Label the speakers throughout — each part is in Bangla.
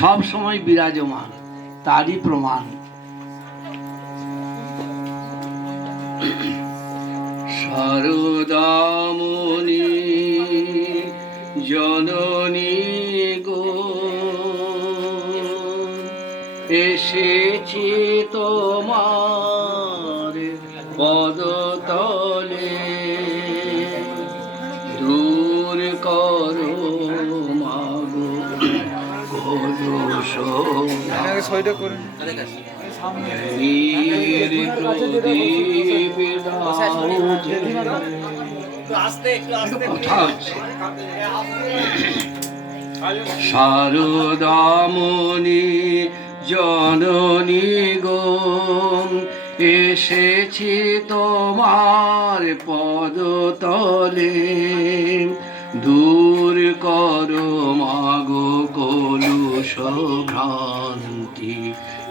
Speaker 1: সব সময় বিরাজমান তারই প্রমাণ। শারদামণি জননী গো এসেছি তোমার পদতলে। হচ্ছে শারদামণি জননী গো এসেছি তোমার পদতলে। দূর করো মাগো ভ্রান্তি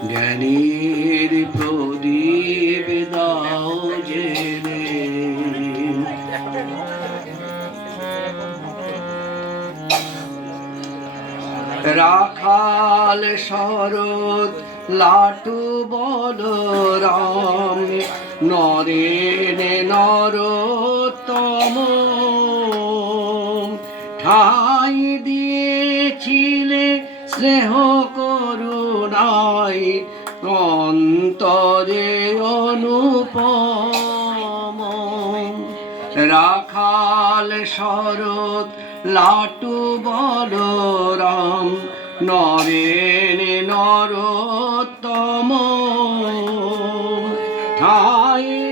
Speaker 1: জ্ঞানীর প্রদীপ দাও জেনে। রাখাল শরৎ লাটু বল রাম নরেন নরোত্তম। ঠাই দিয়েছিলে স্নেহ করু নাই অন্তরে অনুপম। রাখাল শরৎ লাটু বলরাম নরেন নরোত্তম। ঠাই